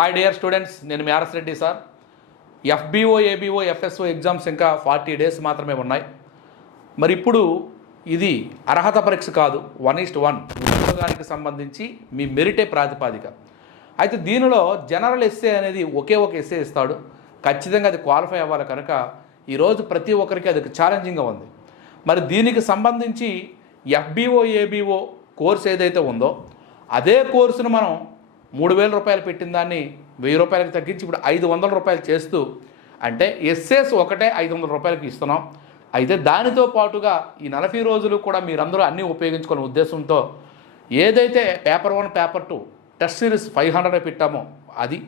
Hi dear students నేను మ్యారస్ Reddy sir. FBO ABO FSO exams ఇంకా forty days మాత్రమే ఉన్నాయి. మరి ఇప్పుడు ఇది అర్హత పరీక్ష కాదు వన్ ఈస్ట్ వన్ ఉద్యోగానికి సంబంధించి మీ మెరిటే ప్రాతిపాదిక. అయితే దీనిలో జనరల్ ఎస్సే అనేది ఒకే ఒక ఎస్సే ఇస్తాడు. ఖచ్చితంగా అది క్వాలిఫై అవ్వాలి కనుక ఈరోజు ప్రతి ఒక్కరికి అది ఛాలెంజింగ్గా ఉంది. మరి దీనికి సంబంధించి ఎఫ్బిఓ ఏబిఓ కోర్స్ ఏదైతే ఉందో అదే కోర్సును మనం మూడు వేల రూపాయలు పెట్టిన దాన్ని వెయ్యి రూపాయలకి తగ్గించి ఇప్పుడు ఐదు వందల రూపాయలు చేస్తూ అంటే ఎస్ఎస్ ఒకటే ఐదు వందల రూపాయలకి ఇస్తున్నాం. అయితే దానితో పాటుగా ఈ నలభై రోజులు కూడా మీరందరూ అన్నీ ఉపయోగించుకునే ఉద్దేశంతో ఏదైతే paper one paper two test series five hundred పెట్టామో అది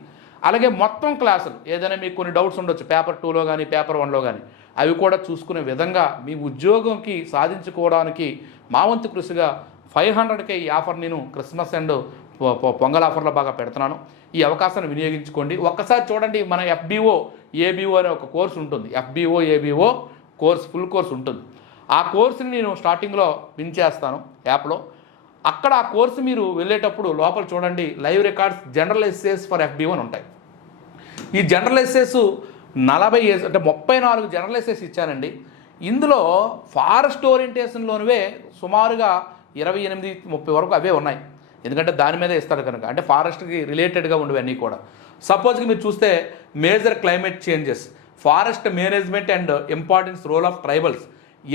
అలాగే మొత్తం క్లాసులు ఏదైనా మీకు కొన్ని డౌట్స్ ఉండొచ్చు పేపర్ టూలో కానీ పేపర్ వన్లో కానీ అవి కూడా చూసుకునే విధంగా మీ ఉద్యోగంకి సాధించుకోవడానికి మా వంతు కృషిగా ఫైవ్ హండ్రెడ్కే ఈ ఆఫర్ నేను క్రిస్మస్ అండ్ పొంగల్ ఆఫర్లో బాగా పెడుతున్నాను. ఈ అవకాశాన్ని వినియోగించుకోండి. ఒక్కసారి చూడండి మన ఎఫ్బిఓ ఏబిఓ అనే ఒక కోర్స్ ఉంటుంది. FBO ABO course full course ఉంటుంది. ఆ కోర్సుని నేను స్టార్టింగ్లో విన్ చేస్తాను యాప్లో. అక్కడ ఆ కోర్సు మీరు వెళ్ళేటప్పుడు లోపల చూడండి live records general essays for FBO అని ఉంటాయి. ఈ జనరల్ ఎస్సేస్ నలభై అంటే ముప్పై నాలుగు జనరల్ ఎస్సేస్ ఇచ్చానండి. ఇందులో ఫారెస్ట్ ఓరియంటేషన్లోనివే సుమారుగా ఇరవై ఎనిమిది ముప్పై వరకు అవే ఉన్నాయి. ఎందుకంటే దాని మీదే ఇస్తారు కనుక. అంటే ఫారెస్ట్కి రిలేటెడ్గా ఉండేవన్నీ కూడా. సపోజ్కి మీరు చూస్తే major climate changes. Forest management and importance role of tribals.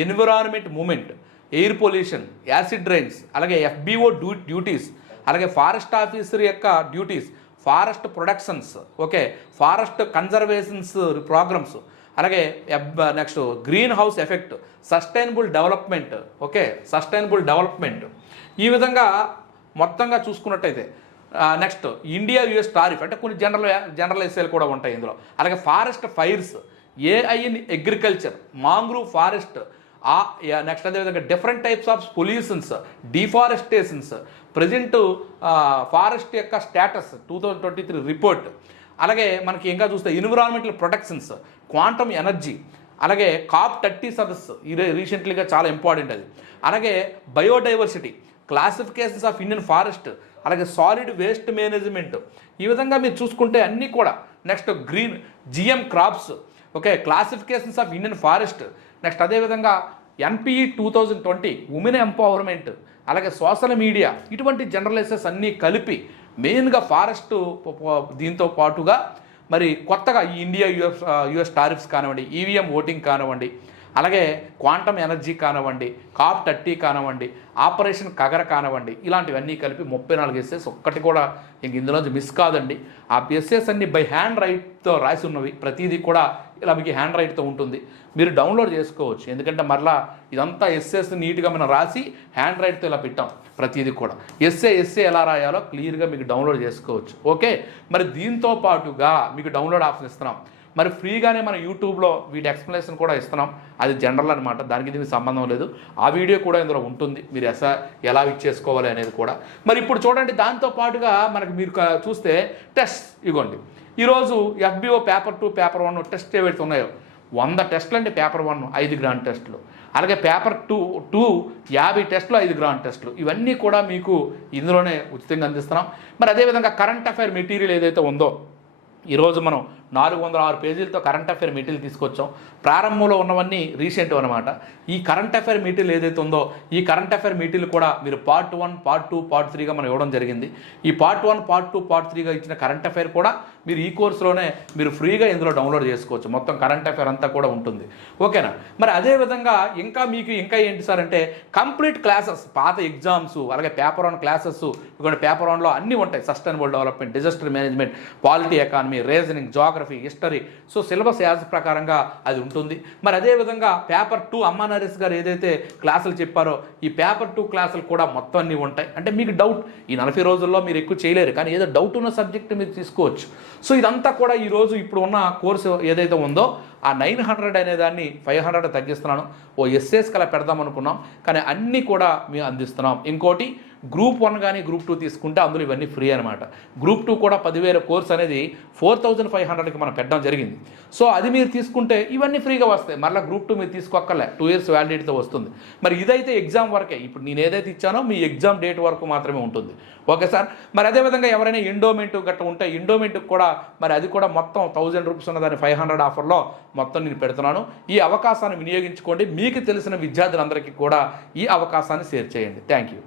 Environment movement air pollution acid rains అలాగే ఎఫ్బిఓ డ్యూ డ్యూటీస్ అలాగే ఫారెస్ట్ ఆఫీసర్ యొక్క duties forest productions okay forest conservations programmes అలాగే next greenhouse effect sustainable development okay sustainable development. ఈ విధంగా మొత్తంగా చూసుకున్నట్టయితే next India US tariff అంటే కొన్ని జనరల్ జనరల్ ఎస్ఏలు కూడా ఉంటాయి ఇందులో. అలాగే forest fires AI in agriculture mangrove forest ఆ నెక్స్ట్ అదేవిధంగా different types of pollutions deforestations present forest యొక్క status two thousand twenty three report అలాగే మనకి ఇంకా చూస్తే ఎన్విరాన్మెంటల్ ప్రొటెక్షన్స్ క్వాంటమ్ ఎనర్జీ అలాగే కాప్ థర్టీ సదస్సు ఇది రీసెంట్లీగా చాలా ఇంపార్టెంట్ అది. అలాగే biodiversity classifications of Indian forest అలాగే సాలిడ్ వేస్ట్ మేనేజ్మెంట్. ఈ విధంగా మీరు చూసుకుంటే అన్నీ కూడా. Next green GM crops. Okay classifications of Indian forest. Next అదేవిధంగా NPE two thousand twenty women empowerment అలాగే సోషల్ మీడియా. ఇటువంటి జనరలైజెస్ అన్నీ కలిపి మెయిన్గా ఫారెస్ట్ దీంతో పాటుగా మరి కొత్తగా ఈ ఇండియా యుఎస్ యుఎస్ టారిఫ్స్ కానివ్వండి ఈవీఎం ఓటింగ్ కానివ్వండి అలాగే క్వాంటమ్ ఎనర్జీ కానివ్వండి కాప్ థర్టీ కానివ్వండి ఆపరేషన్ కగర కానివ్వండి ఇలాంటివన్నీ కలిపి ముప్పై నాలుగు ఎస్ఎస్ ఒక్కటి కూడా ఇంక ఇందులోంచి మిస్ కాదండి. ఆ ఎస్ఎస్ అన్ని బై హ్యాండ్ రైట్తో రాసి ఉన్నవి ప్రతిదీ కూడా ఇలా మీకు హ్యాండ్ రైట్తో ఉంటుంది. మీరు డౌన్లోడ్ చేసుకోవచ్చు. ఎందుకంటే మరలా ఇదంతా ఎస్ఎస్ నీట్గా మనం రాసి హ్యాండ్ రైట్తో ఇలా పెట్టాం ప్రతిదీ కూడా. ఎస్ఏ ఎస్ఏ ఎలా రాయాలో క్లియర్గా మీకు డౌన్లోడ్ చేసుకోవచ్చు. ఓకే? మరి దీంతో పాటుగా మీకు డౌన్లోడ్ ఆప్షన్ ఇస్తున్నాం. మరి ఫ్రీగానే మన యూట్యూబ్లో వీటి ఎక్స్ప్లెనేషన్ కూడా ఇస్తున్నాం. అది జనరల్ అనమాట దానికి దీనికి సంబంధం లేదు. ఆ వీడియో కూడా ఇందులో ఉంటుంది. మీరు ఎస ఎలా ఇచ్చేసుకోవాలి అనేది కూడా. మరి ఇప్పుడు చూడండి దాంతో పాటుగా మనకి మీరు చూస్తే టెస్ట్ ఇగోండి. ఈరోజు FBO paper two paper one test ఏవైతే ఉన్నాయో వంద టెస్టులు అండి పేపర్ వన్ ఐదు గ్రాండ్ టెస్టులు. అలాగే పేపర్ టూ టూ యాభై టెస్టులు ఐదు గ్రాండ్ టెస్టులు. ఇవన్నీ కూడా మీకు ఇందులోనే ఉచితంగా అందిస్తున్నాం. మరి అదేవిధంగా కరెంట్ అఫైర్ మెటీరియల్ ఏదైతే ఉందో ఈరోజు మనం నాలుగు వందల ఆరు పేజీలతో కరెంట్ అఫైర్ మెటీరియల్ తీసుకొచ్చాం. ప్రారంభంలో ఉన్నవన్నీ రీసెంట్ అనమాట ఈ కరెంట్ అఫైర్ మెటీరియల్ ఏదైతే ఉందో ఈ కరెంట్ అఫైర్ మెటీరియల్ కూడా మీరు part one part two part త్రీగా మనం ఇవ్వడం జరిగింది. ఈ part one part two part త్రీగా ఇచ్చిన కరెంట్ అఫైర్ కూడా మీరు ఈ కోర్సులోనే మీరు ఫ్రీగా ఇందులో డౌన్లోడ్ చేసుకోవచ్చు. మొత్తం కరెంట్ అఫైర్ అంతా కూడా ఉంటుంది. ఓకేనా? మరి అదేవిధంగా ఇంకా మీకు ఇంకా ఏంటి సార్ అంటే కంప్లీట్ క్లాసెస్ పాత ఎగ్జామ్స్ అలాగే పేపర్ ఆన్ క్లాసెస్ ఇక్కడ పేపర్ ఆన్లో అన్నీ ఉంటాయి. Sustainable development disaster management polity economy reasoning geography history so syllabus as ప్రకారంగా అది ఉంటుంది. మరి అదే విధంగా పేపర్ టూ అమ్మా నరేష్ గారు ఏదైతే క్లాసులు చెప్పారో ఈ పేపర్ టూ క్లాసులు కూడా మొత్తం అన్నీ ఉంటాయి. అంటే మీకు డౌట్ ఈ నలభై రోజుల్లో మీరు ఎక్కువ చేయలేరు. కానీ ఏదో డౌట్ ఉన్న సబ్జెక్ట్ మీరు తీసుకోవచ్చు. సో ఇదంతా కూడా ఈ రోజు ఇప్పుడు ఉన్న కోర్సు ఏదైతే ఉందో ఆ నైన్ హండ్రెడ్ అనే దాన్ని ఫైవ్ హండ్రెడ్ తగ్గిస్తున్నాను. ఓ ఎస్ఎస్ కలా పెడదాం అనుకున్నాం. కానీ అన్నీ కూడా మేము అందిస్తున్నాం. ఇంకోటి గ్రూప్ వన్ కానీ గ్రూప్ టూ తీసుకుంటే అందులో ఇవన్నీ ఫ్రీ అనమాట గ్రూప్ టూ కూడా పదివేల కోర్స్ అనేది ఫోర్ థౌజండ్ ఫైవ్ హండ్రెడ్కి మనం పెట్టడం జరిగింది. సో అది మీరు తీసుకుంటే ఇవన్నీ ఫ్రీగా వస్తాయి. మళ్ళీ గ్రూప్ టూ మీరు తీసుకోక్కర్లే. టూ ఇయర్స్ వ్యాలిడిటీతో వస్తుంది. మరి ఇదైతే ఎగ్జామ్ వరకే. ఇప్పుడు నేను ఏదైతే ఇచ్చానో మీ ఎగ్జామ్ డేట్ వరకు మాత్రమే ఉంటుంది. Okay sir? మరి అదేవిధంగా ఎవరైనా ఎండోమెంట్ గట్ట ఉంటే ఎండోమెంట్కి కూడా మరి అది కూడా మొత్తం థౌజండ్ రూపీస్ ఉన్న దాని ఫైవ్ హండ్రెడ్ ఆఫర్లో మొత్తం నేను పెడుతున్నాను. ఈ అవకాశాన్ని వినియోగించుకోండి. మీకు తెలిసిన విద్యార్థులందరికీ కూడా ఈ అవకాశాన్ని షేర్ చేయండి. Thank you